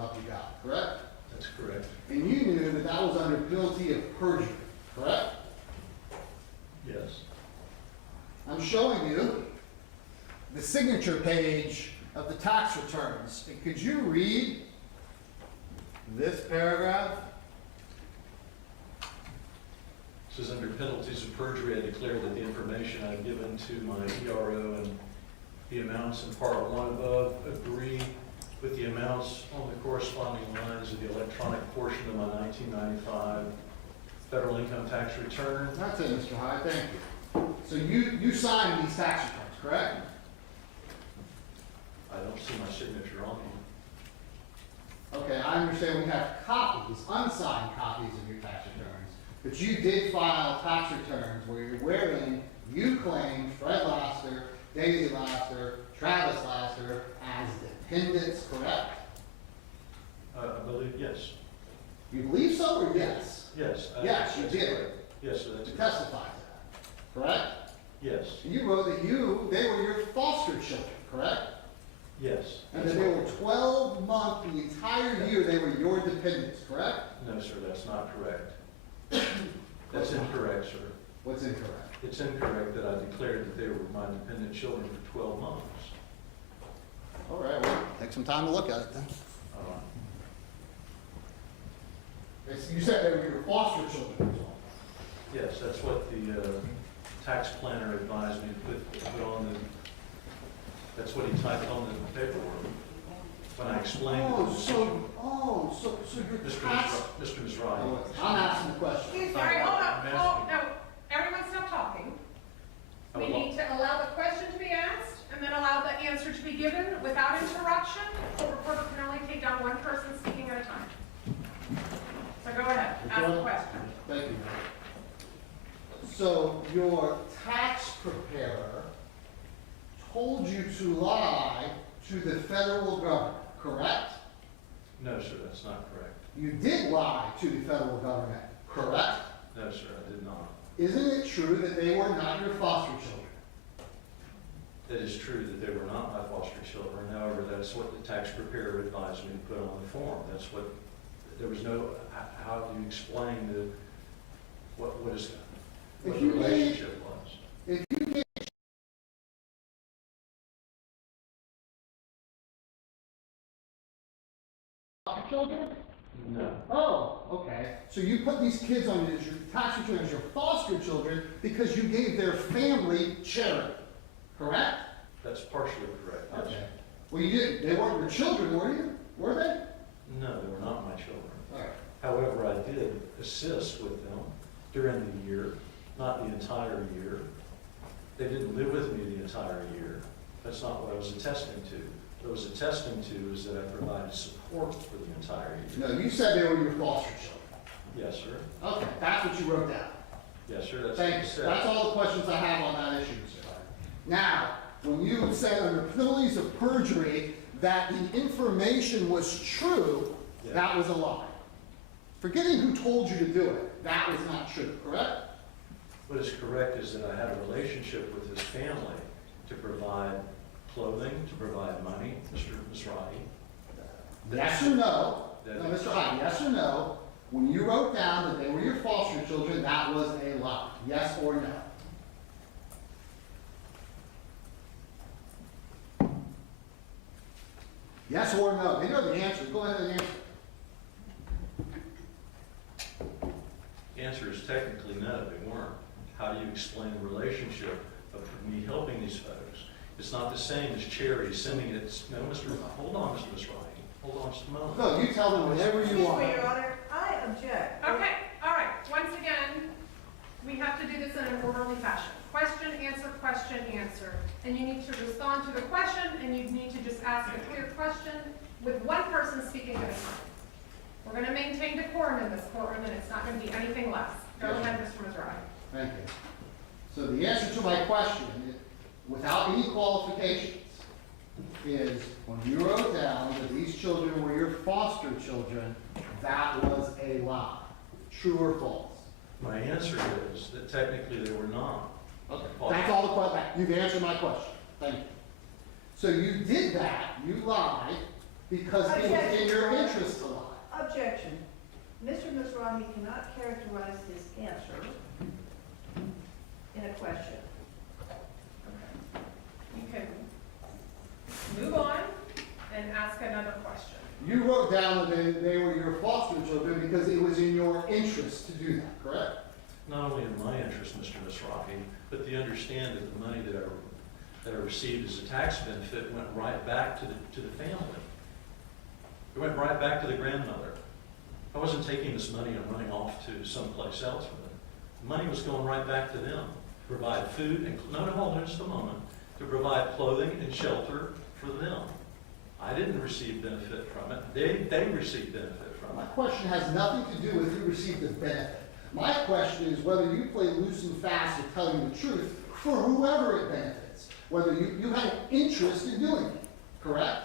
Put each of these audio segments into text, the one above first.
help you got, correct? That's correct. And you knew that that was under penalty of perjury, correct? Yes. I'm showing you the signature page of the tax returns. And could you read this paragraph? It says, under penalties of perjury, I declare that the information I've given to my ERO and the amounts in Part 1 above agree with the amounts on the corresponding lines of the electronic portion of my 1995 federal income tax return. That's it, Mr. Hyde, thank you. So you signed these tax returns, correct? I don't see my signature on them. Okay, I understand we have copies, unsigned copies of your tax returns, but you did file tax returns wherein you claimed Fred Laster, Daisy Laster, Travis Laster as dependents, correct? I believe, yes. You believe so, or yes? Yes. Yes, you that's did. correct. Yes, sir, that's You correct. testified to that, correct? Yes, And you wrote that they were your foster children, correct? yes. And that they were 12 months, the entire year, they were your dependents, correct? No, sir, that's not correct. That's incorrect, sir. What's incorrect? It's incorrect that I declared that they were my dependent children for 12 months. All right, well, take some time to look at it then. Uh, You said they were your foster children as well. Yes, that's what the tax planner advised me to put on the, that's what he typed on the paperwork. When I explained the decision. So your Mr. tax. Mizrahi. I'm asking the question. Excuse me, all right, hold up. Oh, no, everyone stop talking. We need to allow the question to be asked and then allow the answer to be given without interruption. The reporter can only take down one person speaking at a time. So go ahead, ask the question. Thank you. So your tax preparer told you to lie to the federal government, correct? No, sir, that's not correct. You did lie to the federal government, correct? No, sir, I did not. Isn't it true that they were not your foster children? It is true that they were not my foster children. However, that's what the tax preparer advised me to put on the form. That's what, there was no, how do you explain what the relationship was? If you gave children? No. Oh, okay. So you put these kids on your tax return as your foster children because you gave their family charity, correct? That's partially correct. Yes. Okay. Well, you didn't. They weren't your children, were you? Were they? No, they were not my children. All right. However, I did assist with them during the year, not the entire year. They didn't live with me the entire year. That's not what I was attesting to. What I was attesting to is that I provided support for the entire year. No, you said they were your foster children. Yes, sir. Okay, that's what you wrote down. Yes, sir. That's what Thank I you. said. That's all the questions I have on that issue, Mr. Hyde. Now, when you said under penalties of perjury that the information was true, Yeah. that was a lie. Forgetting who told you to do it, that was not true, correct? What is correct is that I had a relationship with his family to provide clothing, to provide money, Mr. Mizrahi. Yes or no? That No, is- Mr. Hyde, yes or no? When you wrote down that they were your foster children, that was a lie. Yes or no? Yes or no? They know the answer. Go ahead and answer. The answer is technically no, they weren't. How do you explain the relationship of me helping these folks? It's not the same as charity sending it. No, hold on, Mr. Mizrahi. Hold on just a moment. No, you tell them whatever you Excuse want. me, Your Honor, I object. Okay, all right, once again, we have to do this in an orderly fashion. Question, answer. And you need to respond to the question, and you need to just ask a clear question with one person speaking at a time. We're going to maintain decorum in this courtroom, and it's not going to be anything less. Go ahead, Mr. Mizrahi. Thank you. So the answer to my question, without any qualifications, is when you wrote down that these children were your foster children, that was a lie. True or false? My answer is that technically they were not. Okay. That's all the question. You've answered my question. Thank you. So you did that. You lied because it's in your interest to lie. Objection. Mr. Mizrahi cannot characterize his answer in a question. You can move on and ask another question. You wrote down that they were your foster children because it was in your interest to do that, correct? Not only in my interest, Mr. Misrafi, but the understand that the money that I received as a tax benefit went right back to the family. It went right back to the grandmother. I wasn't taking this money and running off to someplace else with it. The money was going right back to them, to provide food and, no, hold on just a moment, to provide clothing and shelter for them. I didn't receive benefit from it. They received benefit from My it. question has nothing to do with who received the benefit. My question is whether you play loose and fast with telling the truth for whoever it benefits. Whether you had an interest in doing it, correct?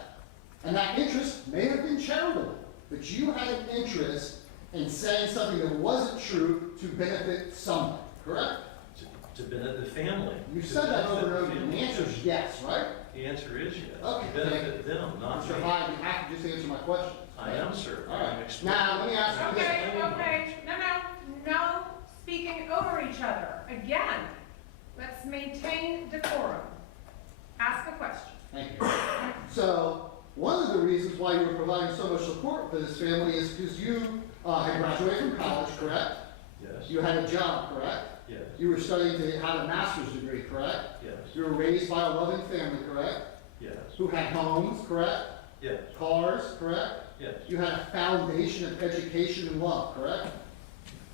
And that interest may have been charitable, but you had an interest in saying something that wasn't true to benefit somebody, correct? To benefit the family. You To said that over and benefit over, the and the family. answer is yes, right? The answer is yes. Okay. To benefit them, not Mr. me. Hyde, you have to just answer my questions. I am, sir. All I'm right. explaining- Now, let me ask you this. Okay, no speaking over each other. Again, let's maintain decorum. Ask a question. Thank you. So, one of the reasons why you were providing so much support for this family is because you had graduated from college, correct? Yes, You had a job, correct? yes, You were studying to have a master's degree, correct? yes, You were raised by a loving family, correct? yes, Who had homes, correct? yes, Cars, correct? yes, You had a foundation of education and love, correct?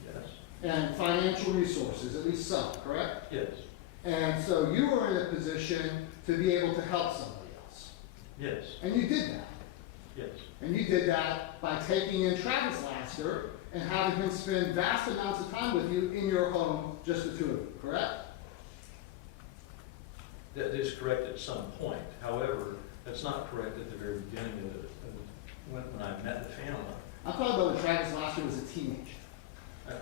yes, And financial resources, at least some, correct? yes, And so you were in a position to be able to help somebody else. yes, And you did that. yes, And you did that by taking in Travis Lasker and having him spend vast amounts of time with you in your home, just the two of you, correct? that is correct at some point. However, that's not correct at the very beginning of when I met the family. I'm talking about when Travis Lasker was a teenager.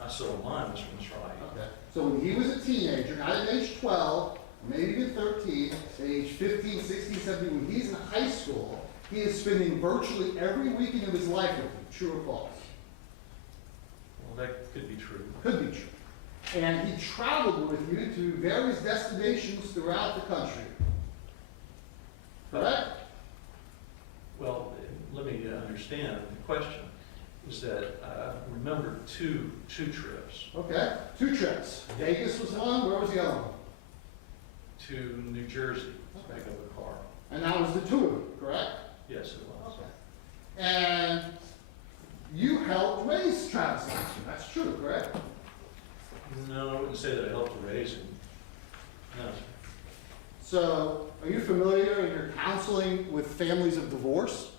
I saw mine, Mr. Misrahi. Okay. So when he was a teenager, not at age 12, maybe even 13, at age 15, 16, 17, when he's in high school, he is spending virtually every weekend of his life with you, true or false? Well, that could be true. Could be true. And he traveled with you to various destinations throughout the country. Correct? Well, let me understand the question. Is that I remember two trips Okay. 2 trips. Vegas was one. Where was the other one? to New Jersey to pick up a car. And that was the 2 of you, correct? Yes, it was. And you helped raise Travis Lasker. That's true, correct? No, I wouldn't say that I helped to raise him. No, sir. So, are you familiar in your counseling with families of divorce?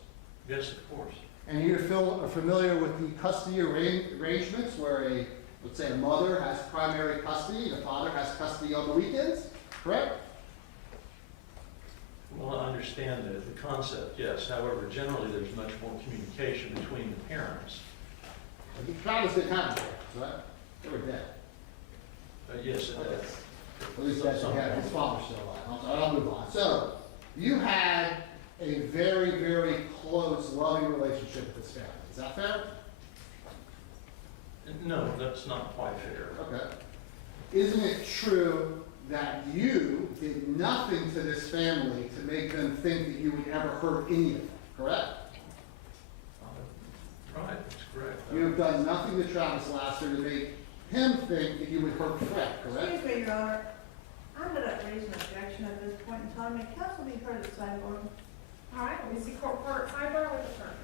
Yes, of course. And you're familiar with the custody arrangements where let's say a mother has primary custody, the father has custody on the weekends, correct? Well, I understand the concept, yes. However, generally, there's much more communication between the parents. Travis didn't have parents, right? They were dead. Yes, it Okay. does. At least that's what happened. His father's still alive. I'm sorry, I'll move on. So, you had a very, very close, loving relationship with this family. Is that fair? No, that's not quite fair. Okay. Isn't it true that you did nothing to this family to make them think that you would ever hurt any of them, correct? Right, that's correct. You have done nothing to Travis Lasker to make him think that you would hurt Fred, correct? Excuse me, Your Honor. I'm going to raise an objection at this point in time. May counsel be heard at sidebar? All right, let me see court sidebar with attorneys.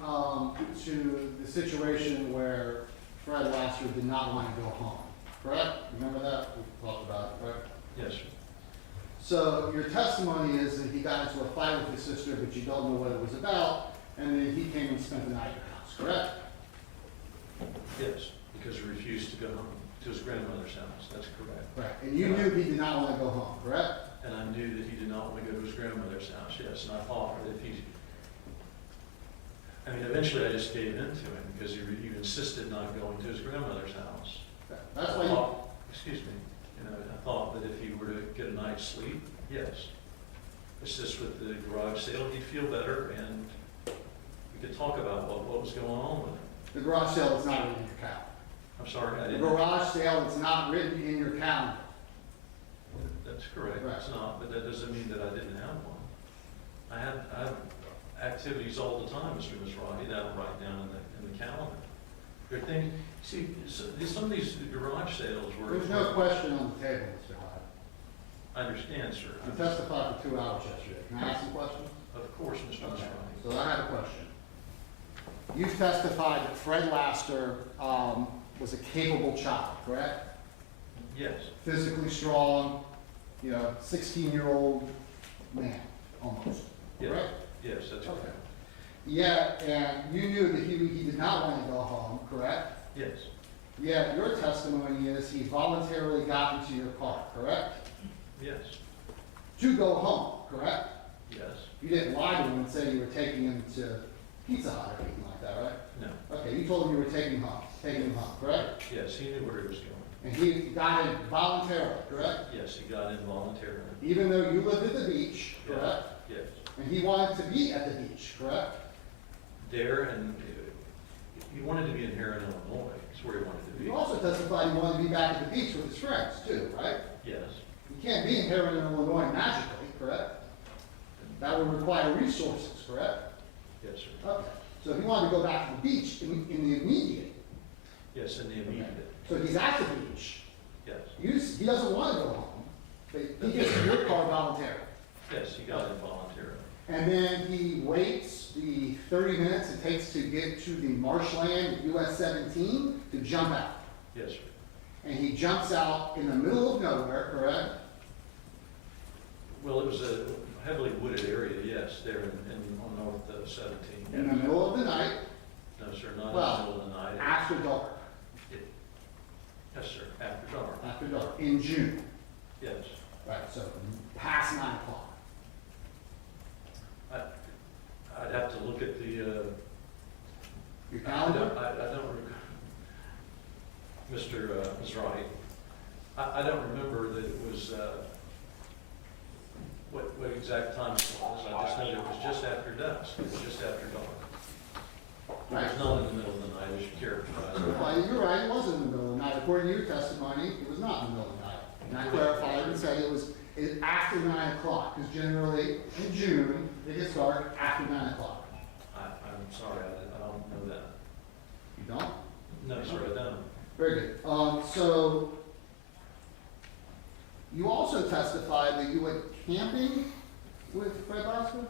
to the situation where Fred Lassiter did not want to go home, correct? Remember that? We talked about it, correct? Yes, sir. So your testimony is that he got into a fight with his sister, but you don't know what it was about, and then he came and spent the night at your house, correct? Yes, because he refused to go home to his grandmother's house. That's correct. Right. And you knew he did not want to go home, correct? And I knew that he did not want to go to his grandmother's house, yes, and I thought that if he, I mean, eventually I just gave in to him because he insisted not going to his grandmother's house. That's I why you, thought, excuse me, I thought that if he were to get a night's sleep, yes. It's just with the garage sale, he'd feel better and we could talk about what was going on with him. the garage sale is not written in your calendar. I'm sorry, I The didn't. garage sale is not written in your calendar. That's correct, Right. it's not, but that doesn't mean that I didn't have one. I have activities all the time, Mr. Mizrahi, that I write down in the calendar. There are things, see, some of these garage sales were. There's no question on the table, Mr. Hyde. I understand, sir. You testified for 2 hours yesterday. Can I ask some questions? Of course, Mr. Okay. Mizrahi. So I have a question. You testified that Fred Lassiter was a capable child, correct? Yes, Physically strong, 16-year-old man, almost, yes, correct? yes, that's Okay. correct. Yeah, and you knew that he did not want to go home, correct? Yes, Yet your testimony is he voluntarily got into your car, correct? yes, To go home, correct? yes, You didn't lie to him and say you were taking him to Pizza Hut or anything like that, right? no, Okay, you told him you were taking him home, correct? yes, he knew where he was going. And he got in voluntarily, correct? Yes, he got in voluntarily. Even though you lived at the beach, Yeah. correct? Yes, And he wanted to be at the beach, correct? there, and he wanted to be in Heron, Illinois, is where he wanted to be. You also testified he wanted to be back at the beach with his friends too, right? Yes, You can't be in Heron, Illinois magically, correct? That would require resources, correct? yes, sir. Okay, so if he wanted to go back to the beach in the immediate, Yes, in the immediate, so he's at the beach, yes, he doesn't want to go home, but he gets in your car voluntarily. yes, he got in voluntarily. And then he waits the 30 minutes it takes to get to the marshland at US 17 to jump out. Yes, sir. And he jumps out in the middle of nowhere, correct? Well, it was a heavily wooded area, yes, there on North 17. In the middle of the night, No, sir, not in the Well, middle of the night. after dark, Yes, sir, after dark. after dark, in June. Yes. Right, so past 9 o'clock. I'd have to look at the, Your I calendar? don't, Mr. Mizrahi, I don't remember that it was, what exact time it was. I just know that it was just after dusk, it was just after dark. It Right. was not in the middle of the night as you characterized it. Well, you're right, it wasn't in the middle of the night. According to your testimony, it was not in the middle of the night. And I clarified and said it was after 9 o'clock, because generally in June, it gets dark after 9 o'clock. I'm sorry, I don't know that. You don't? No, sir, I don't. Very good. So you also testified that you went camping with Fred Lassiter?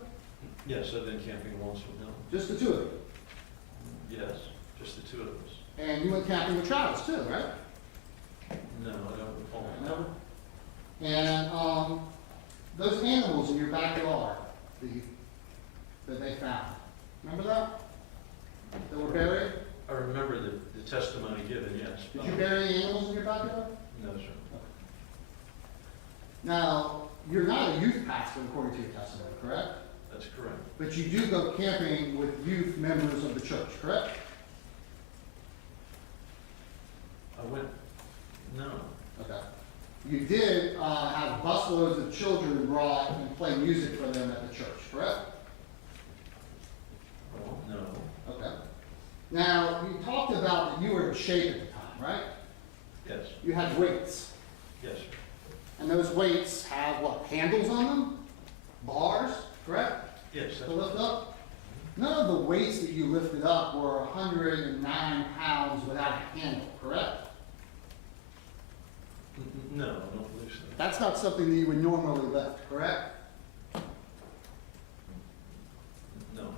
Yes, I've been camping once with him. Just the two of you? Yes, just the two of us. And you went camping with Travis too, right? No, I don't recall. Never? And those animals in your backyard that they found, remember that? That were buried? I remember the testimony given, yes. Did you bury any animals in your backyard? No, sir. Now, you're not a youth pastor according to your testimony, correct? That's correct. But you do go camping with youth members of the church, correct? No, Okay. You did have busloads of children brought and play music for them at the church, correct? well, no, Okay. Now, you talked about that you were in shape at the time, right? yes, You had weights. yes, sir. And those weights have what, handles on them? Bars, correct? Yes, To that's, lift up? None of the weights that you lifted up were 109 pounds without a handle, correct? no, I don't believe so. That's not something that you would normally lift, correct? No,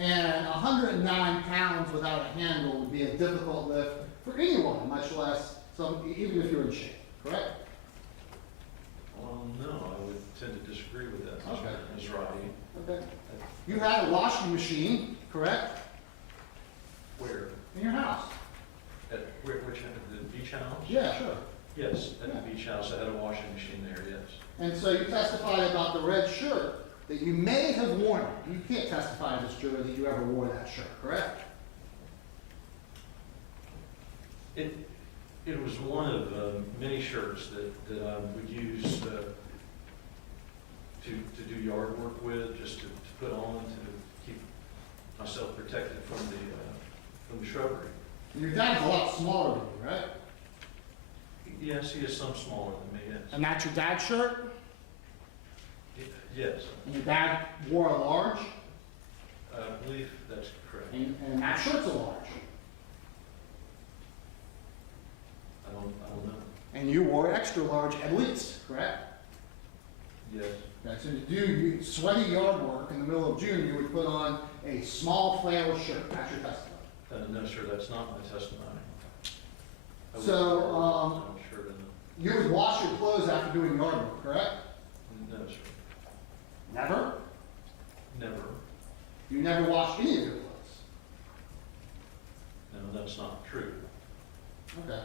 And 109 pounds without a handle would be a difficult lift for anyone, much less even if you're in shape, correct? Well, no, I would tend to disagree with that, Okay. Ms. Roddy. Okay. You had a washing machine, correct? Where? In your house? At, which, at the beach house? Yeah, sure. Yes, at Yeah. the beach house, I had a washing machine there, yes. And so you testified about the red shirt that you may have worn it. You can't testify to this jury that you ever wore that shirt, correct? It was one of many shirts that I would use to do yard work with, just to put on to keep myself protected from the shrubbery. And your dad's a lot smaller than you, right? Yes, he is some smaller than me, yes. And that's your dad's shirt? Yes, And your dad wore a large? I believe that's correct. And that shirt's a large? I don't know. And you wore extra large at least, correct? Yes, Okay, so to do sweaty yard work in the middle of June, you would put on a small flannel shirt. That's your testimony. no, sir, that's not my testimony. I would So, prefer I'm sure to know. You would wash your clothes after doing yard work, correct? No, sir, Never? never. You never washed any of your clothes? No, that's not true. Okay.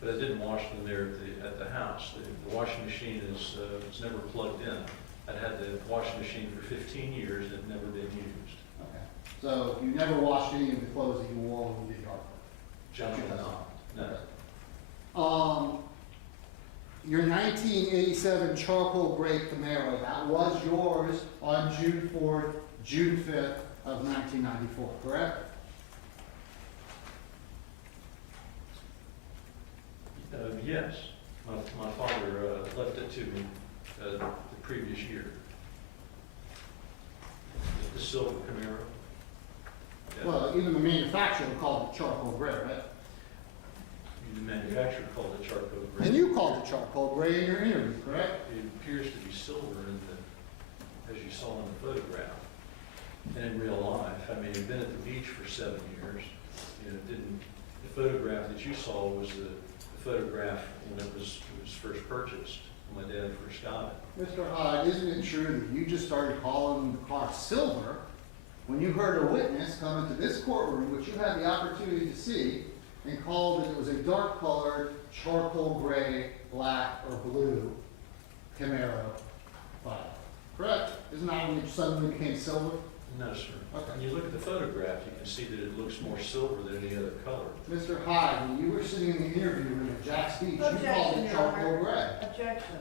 But I didn't wash them there at the house. The washing machine was never plugged in. I'd had the washing machine for 15 years and it had never been used. Okay. So you never washed any of the clothes that you wore when you did yard work? Generally not, no. Okay. Your 1987 charcoal gray Camaro, that was yours on June 4th, June 5th of 1994, correct? Yes, my father left it to me the previous year. The silver Camaro. Yeah. Well, even the manufacturer called it charcoal gray, right? The manufacturer called it charcoal gray. And you called it charcoal gray in your interview, correct? It appears to be silver as you saw in the photograph. And in real life, I mean, you've been at the beach for 7 years. You know, the photograph that you saw was the photograph when it was first purchased, when my dad first got it. Mr. Hyde, isn't it true that you just started calling the car silver when you heard a witness come into this courtroom, which you had the opportunity to see, and called that it was a dark colored, charcoal gray, black, or blue Camaro file? Correct? Isn't that when it suddenly became silver? No, sir. Okay. When you look at the photograph, you can see that it looks more silver than any other color. Mr. Hyde, when you were sitting in the interview room at Jack's Beach, you called Objection, it Your charcoal Honor. gray. Objection.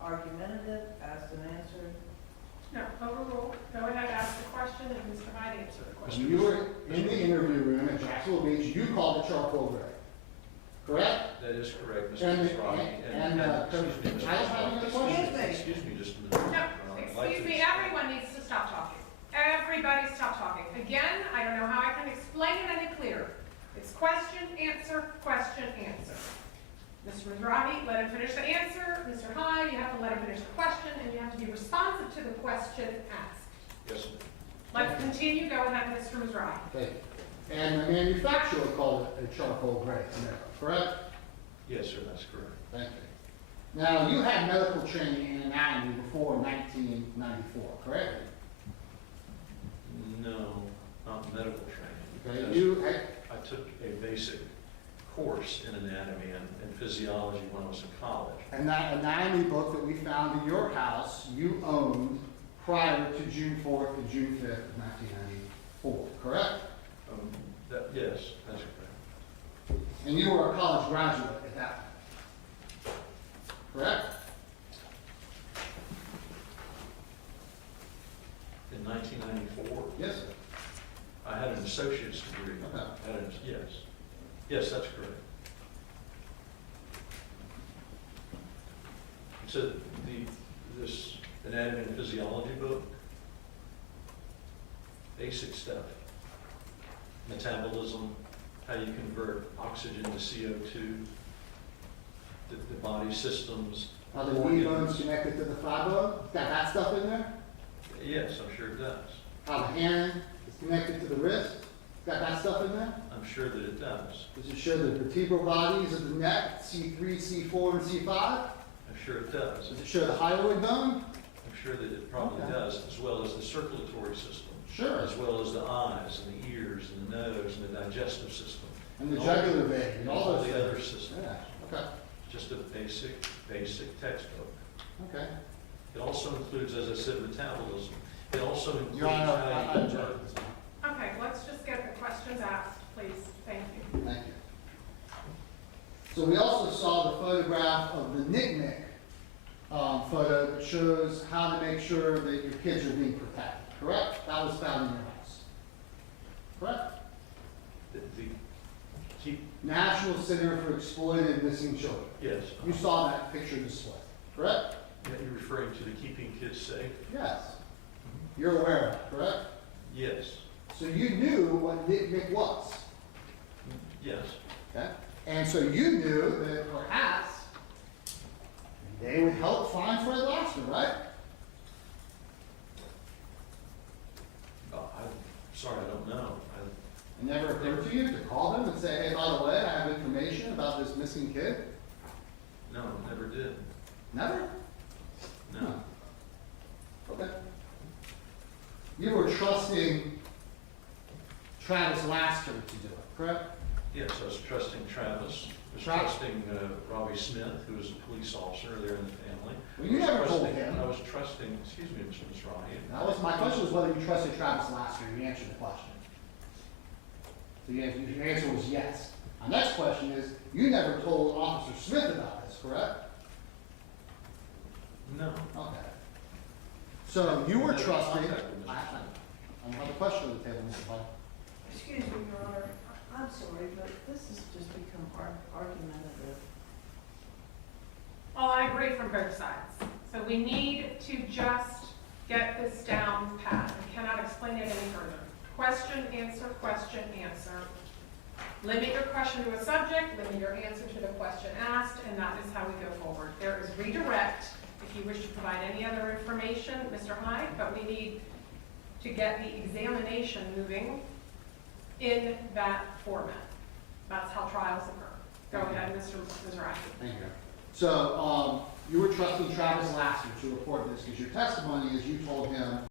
Argumentative, asked and answered. No, overruled. Go ahead, ask the question, and Mr. Hyde answer the When question. you were in the interview room at Jacksonville Beach, you called it charcoal gray. Correct? That is correct, And- Mr. Crosby. Excuse me, Mr. I don't have any questions. Excuse Excuse me just a minute. No, I'd like excuse to- me, everyone needs to stop talking. Everybody stop talking. Again, I don't know how I can explain it any clearer. It's question, answer, question, answer. Mr. Mizrahi, let him finish the answer. Mr. Hyde, you have to let him finish the question, and you have to be responsive to the question asked. Yes, sir. Let's continue. Go ahead, Mr. Mizrahi. Okay. And the manufacturer called it a charcoal gray Camaro, correct? Yes, sir, that's correct. Thank you. Now, you had medical training in anatomy before 1994, correct? No, not medical training. Okay, you, I took a basic course in anatomy and physiology when I was in college. and that anatomy book that we found in your house, you owned prior to June 4th and June 5th of 1994, correct? Yes, that's correct. And you were a college graduate at that time, correct? In 1994, Yes, sir. I had an associate's degree. Okay. Yes. Yes, that's correct. So this anatomy and physiology book, basic stuff. Metabolism, how you convert oxygen to CO2, the body systems. Are the knee bones connected to the thigh bone? Got that stuff in there? Yes, I'm sure it does. How the hand is connected to the wrist? Got that stuff in there? I'm sure that it does. Does it show the vertebral bodies of the neck, C3, C4, and C5? I'm sure it does. Does it show the hyaloid bone? I'm sure that it probably Okay. does, as well as the circulatory system. Sure. As well as the eyes and the ears and the nose and the digestive system. And the All jugular the- vein, and all all those the other things. systems. Yeah, okay, Just a basic textbook. okay. It also includes, as I said, metabolism. It also includes Your Honor, how I you object. Okay, let's just get the questions asked, please. Thank you. Thank you. So we also saw the photograph of the Nick photo that shows how to make sure that your kids are being protected, correct? That was found in your house. Correct? keep, National Center for Exploited Missing Children. yes. You saw that picture displayed, correct? Yeah, you're referring to the keeping kids safe? Yes. You're aware of it, correct? Yes. So you knew what Nick was, Yes. okay? And so you knew that perhaps they would help find Fred Lassner, right? I'm sorry, I don't know. It never occurred to you to call them and say, hey, by the way, I have information about this missing kid? No, never did. Never? No. Okay. You were trusting Travis Lasker to do it, correct? Yes, I was trusting Travis. I was Tra- trusting Robbie Smith, who was a police officer there in the family. Well, you I was never told trusting- him. I was trusting, excuse me, Ms. Ronnie. That was, my question was whether you trusted Travis Lasker, and you answered the question. So your answer was yes. My next question is, you never told Officer Smith about this, correct? No. Okay. So you were Never trusting, contacted Mr. I don't have a question on the table, Mr. Hall. Excuse me, Your Honor, I'm sorry, but this has just become argumentative. Well, I agree from both sides. So we need to just get this down pat. I cannot explain it any further. Question, answer, question, answer. Limit your question to a subject, limit your answer to the question asked, and that is how we go forward. There is redirect if you wish to provide any other information, Mr. Hyde, but we need to get the examination moving in that format. That's how trials occur. Go ahead, Mr. Mizrahi. Thank you. So, you were trusting Travis Lasker to report this because your testimony is you told him